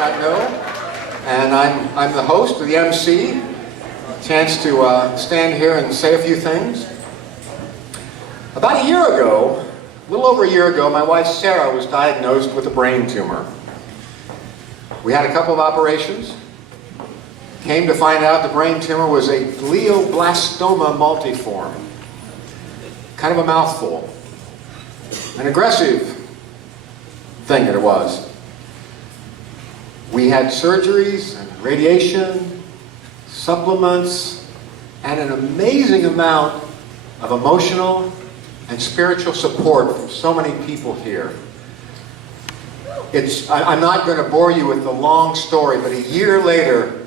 not know. And I'm the host, the MC. Chance to stand here and say a few things. About a year ago, a little over a year ago, my wife Sarah was diagnosed with a brain tumor. We had a couple of operations. Came to find out the brain tumor was a glioblastoma multiforme. Kind of a mouthful. An aggressive thing that it was. We had surgeries and radiation, supplements, and an amazing amount of emotional and spiritual support from so many people here. I'm not going to bore you with the long story, but a year later,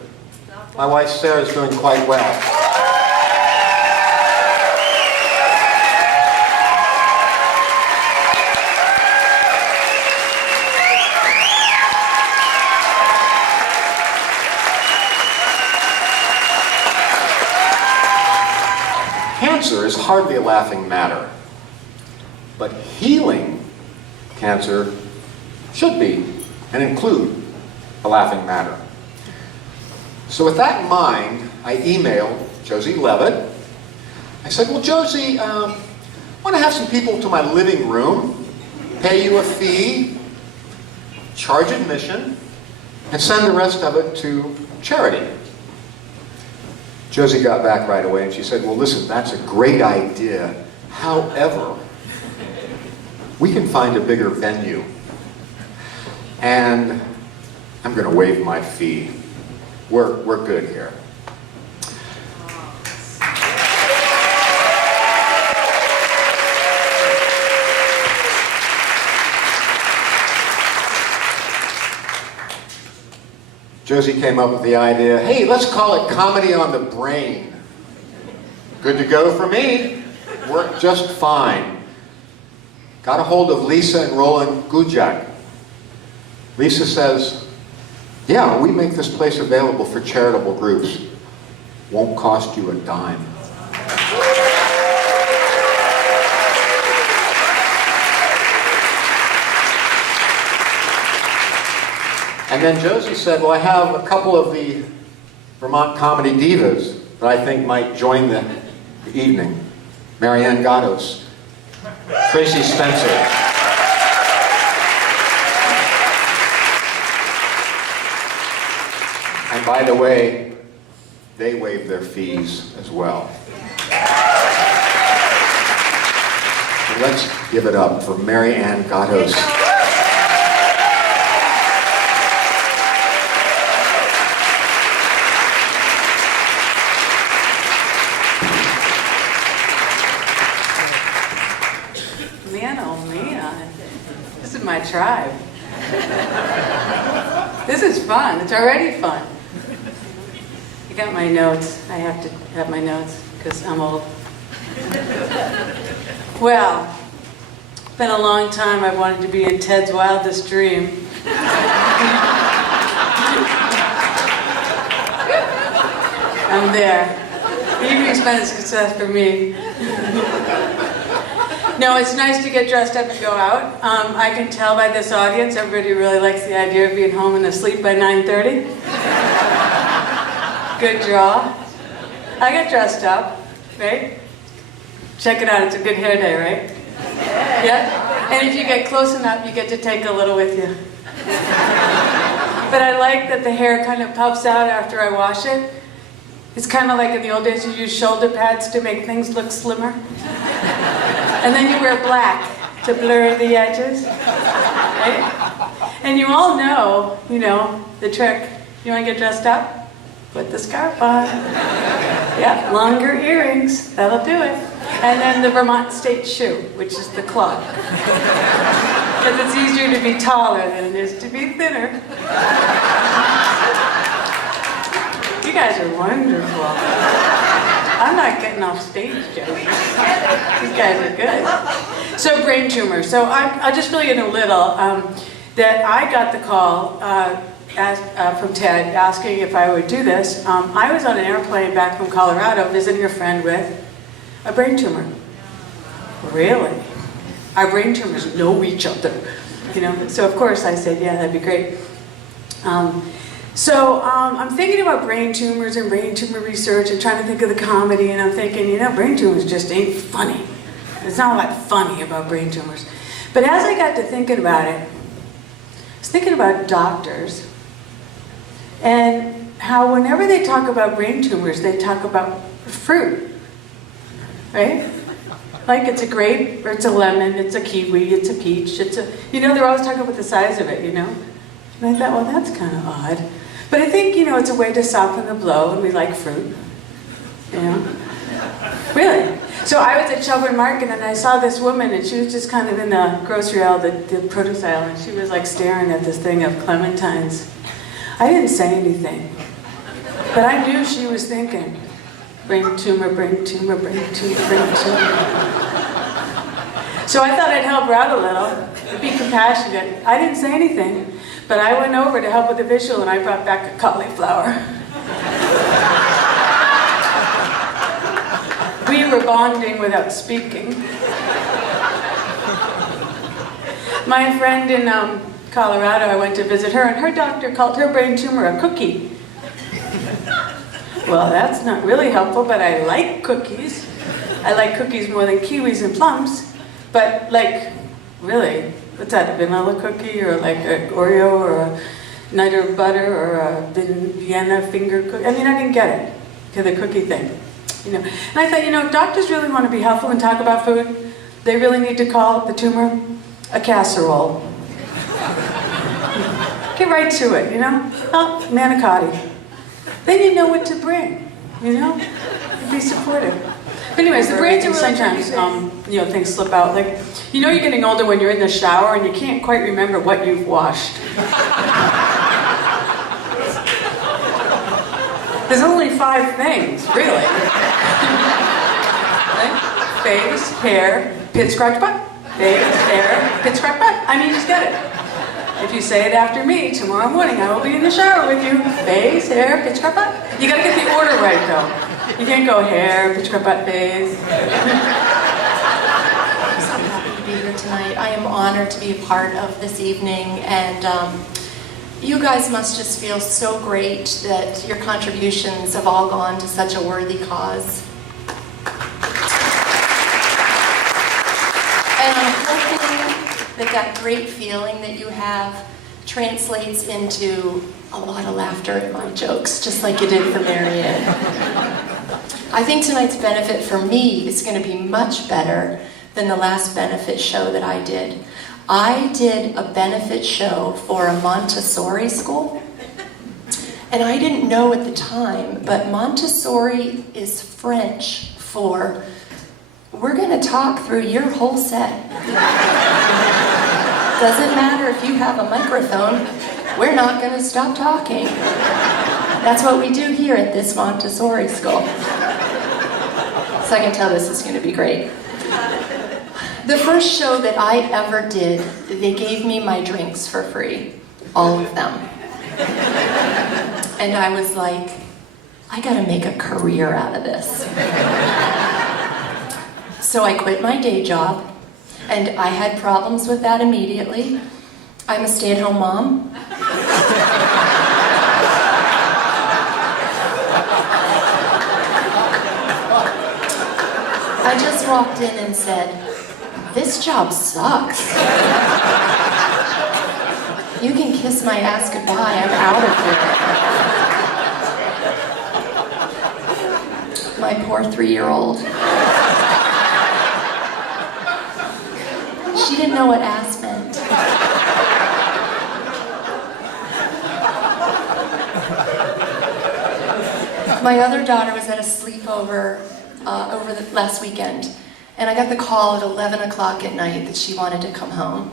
my wife Sarah is doing quite well. Cancer is hardly a laughing matter, but healing cancer should be and include a laughing matter. So with that in mind, I emailed Josie Leavitt. I said, well, Josie, I want to have some people to my living room, pay you a fee, charge admission, and send the rest of it to charity. Josie got back right away and she said, well, listen, that's a great idea. However, we can find a bigger venue. And I'm going to waive my fee. We're good here. Josie came up with the idea, hey, let's call it Comedy on the Brain. Good to go for me. Worked just fine. Got a hold of Lisa and Roland Gujak. Lisa says, yeah, we make this place available for charitable groups. Won't cost you a dime. And then Josie said, well, I have a couple of the Vermont comedy divas that I think might join the evening. MaryAnne Gatos, Tracie Spencer. And by the way, they waive their fees as well. So let's give it up for MaryAnne Gatos. This is my tribe. This is fun. It's already fun. I got my notes. I have to have my notes because I'm old. Well, it's been a long time I've wanted to be in Ted's wildest dream. I'm there. The evening's been a success for me. No, it's nice to get dressed up and go out. I can tell by this audience, everybody really likes the idea of being home and asleep by 9:30. Good draw. I get dressed up, right? Check it out, it's a good hair day, right? Yeah? And if you get close enough, you get to take a little with you. But I like that the hair kind of puffs out after I wash it. It's kind of like in the old days, you use shoulder pads to make things look slimmer. And then you wear black to blur the edges, right? And you all know, the trick. You want to get dressed up? Put the scarf on. Yeah, longer earrings, that'll do it. And then the Vermont State shoe, which is the club. Because it's easier to be taller than it is to be thinner. You guys are wonderful. I'm not getting off stage, Josie. These guys are good. So brain tumor. So I'll just fill you in a little. That I got the call from Ted asking if I would do this. I was on an airplane back from Colorado visiting a friend with a brain tumor. Really? Our brain tumors know each other. So of course I said, yeah, that'd be great. I'm thinking about brain tumors and brain tumor research and trying to think of the comedy, and I'm thinking, brain tumors just ain't funny. There's not a lot funny about brain tumors. But as I got to thinking about it, I was thinking about doctors and how whenever they talk about brain tumors, they talk about fruit, right? Like it's a grape, or it's a lemon, it's a kiwi, it's a peach, they're always talking about the size of it, And I thought, well, that's kind of odd. But I think, it's a way to soften the blow, and we like fruit, Really. So I was at Shelburne Market, and I saw this woman, and she was just kind of in the grocery aisle, the produce aisle, and she was like staring at this thing of clementines. I didn't say anything, but I knew she was thinking, brain tumor, brain tumor, brain tumor, brain tumor. So I thought I'd help her out a little, be compassionate. I didn't say anything. But I went over to help with the visual, and I brought back a cauliflower. We were bonding without speaking. My friend in Colorado, I went to visit her, and her doctor called her brain tumor a cookie. Well, that's not really helpful, but I like cookies. I like cookies more than kiwis and plums. But, really, what's that, a vanilla cookie, or like an Oreo, or a nut or butter, or a Vienna finger cookie? I didn't get it, to the cookie thing. And I thought, if doctors really want to be helpful and talk about food, they really need to call the tumor a casserole. Get right to it, Oh, manicotti. Then you know what to bring, Be supportive. But anyways, the brains are really sometimes, things slip out. You're getting older when you're in the shower and you can't quite remember what you've washed. There's only 5 things, really. Face, hair, pit scratch butt. Face, hair, pit scratch butt. You just get it. If you say it after me, tomorrow morning I will be in the shower with you. Face, hair, pit scratch butt. You gotta get the order right, though. You can't go hair, pit scratch butt, face. Tonight. I am honored to be a part of this evening, and you guys must just feel so great that your contributions have all gone to such a worthy cause. And I'm hoping that great feeling that you have translates into a lot of laughter at my jokes, just like you did for MaryAnne. I think tonight's benefit for me is going to be much better than the last benefit show that I did. I did a benefit show for a Montessori school, and I didn't know at the time, but Montessori is French for, we're gonna talk through your whole set. Doesn't matter if you have a microphone, we're not gonna stop talking. That's what we do here at this Montessori school. So I can tell this is gonna be great. The first show that I ever did, they gave me my drinks for free, all of them. And I was like, I gotta make a career out of this. So I quit my day job, and I had problems with that immediately. I'm a stay-at-home mom. I just walked in and said, this job sucks. You can kiss my ass goodbye, I'm out of here. My poor 3-year-old. She didn't know what ass meant. My other daughter was at a sleepover over the last weekend, and I got the call at 11 o'clock at night that she wanted to come home.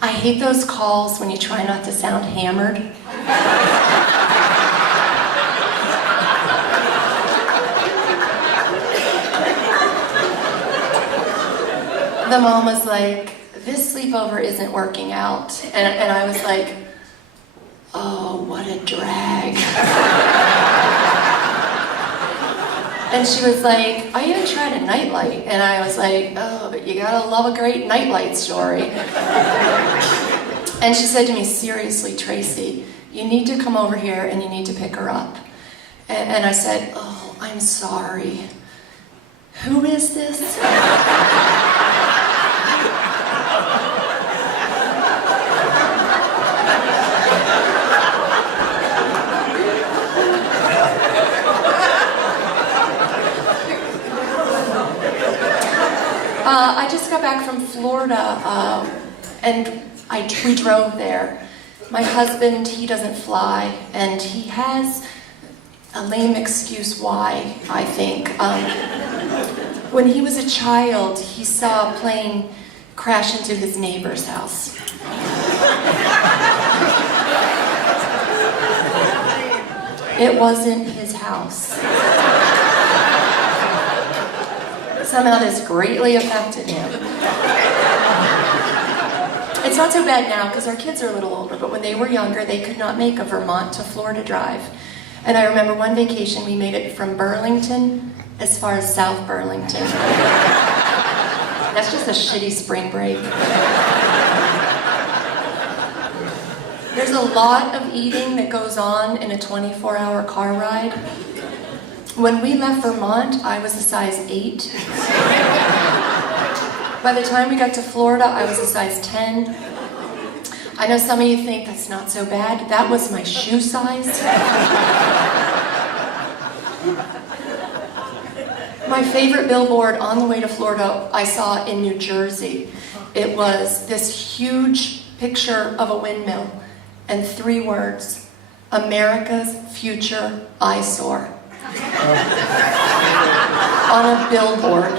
I hate those calls when you try not to sound hammered. The mom was like, this sleepover isn't working out. And I was like, oh, what a drag. And she was like, I even tried a nightlight. And I was like, oh, but you gotta love a great nightlight story. And she said to me, seriously, Tracie, you need to come over here and you need to pick her up. And I said, oh, I'm sorry. Who is this? I just got back from Florida, and we drove there. My husband, he doesn't fly, and he has a lame excuse why, I think. When he was a child, he saw a plane crash into his neighbor's house. It wasn't his house. Somehow this greatly affected him. It's not so bad now because our kids are a little older, but when they were younger, they could not make a Vermont to Florida drive. And I remember one vacation we made it from Burlington as far as South Burlington. That's just a shitty spring break. There's a lot of eating that goes on in a 24-hour car ride. When we left Vermont, I was a size 8. By the time we got to Florida, I was a size 10. I know some of you think that's not so bad. That was my shoe size. My favorite billboard on the way to Florida I saw in New Jersey. It was this huge picture of a windmill and 3 words, America's future eyesore. On a billboard.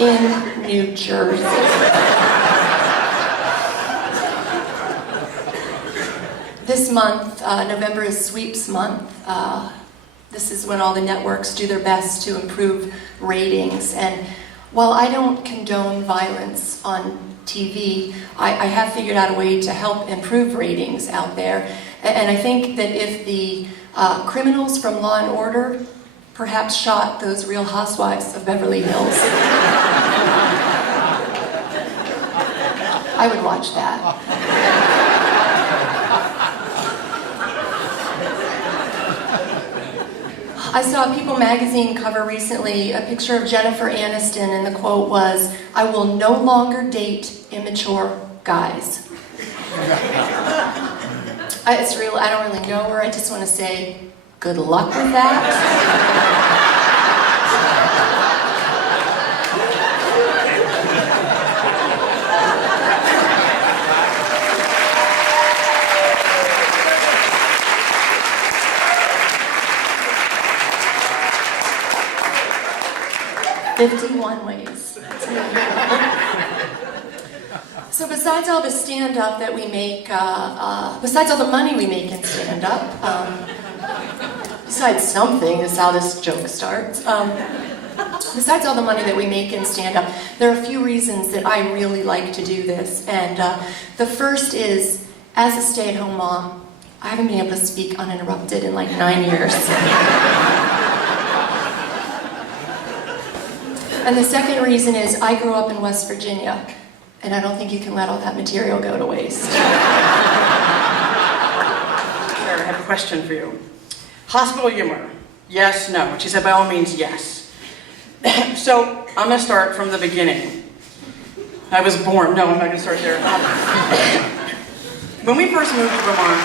In New Jersey. This month, November is Sweeps Month. This is when all the networks do their best to improve ratings. And while I don't condone violence on TV, I have figured out a way to help improve ratings out there. And I think that if the criminals from Law and Order perhaps shot those Real Housewives of Beverly Hills, I would watch that. I saw a People magazine cover recently a picture of Jennifer Aniston, and the quote was, "I will no longer date immature guys." It's real. I don't really know her. I just want to say, good luck with that. 51 ways. So besides all the stand-up that we make, besides all the money we make in stand-up, besides something, is how this joke starts, besides all the money that we make in stand-up, there are a few reasons that I really like to do this. And the first is, as a stay-at-home mom, I haven't been able to speak uninterrupted in like 9 years. And the second reason is I grew up in West Virginia, and I don't think you can let all that material go to waste. Sarah, I have a question for you. Hospital humor, yes, no? She said, by all means, yes. So, I'm going to start from the beginning. I was born, no, I'm not going to start there. When we first moved to Vermont,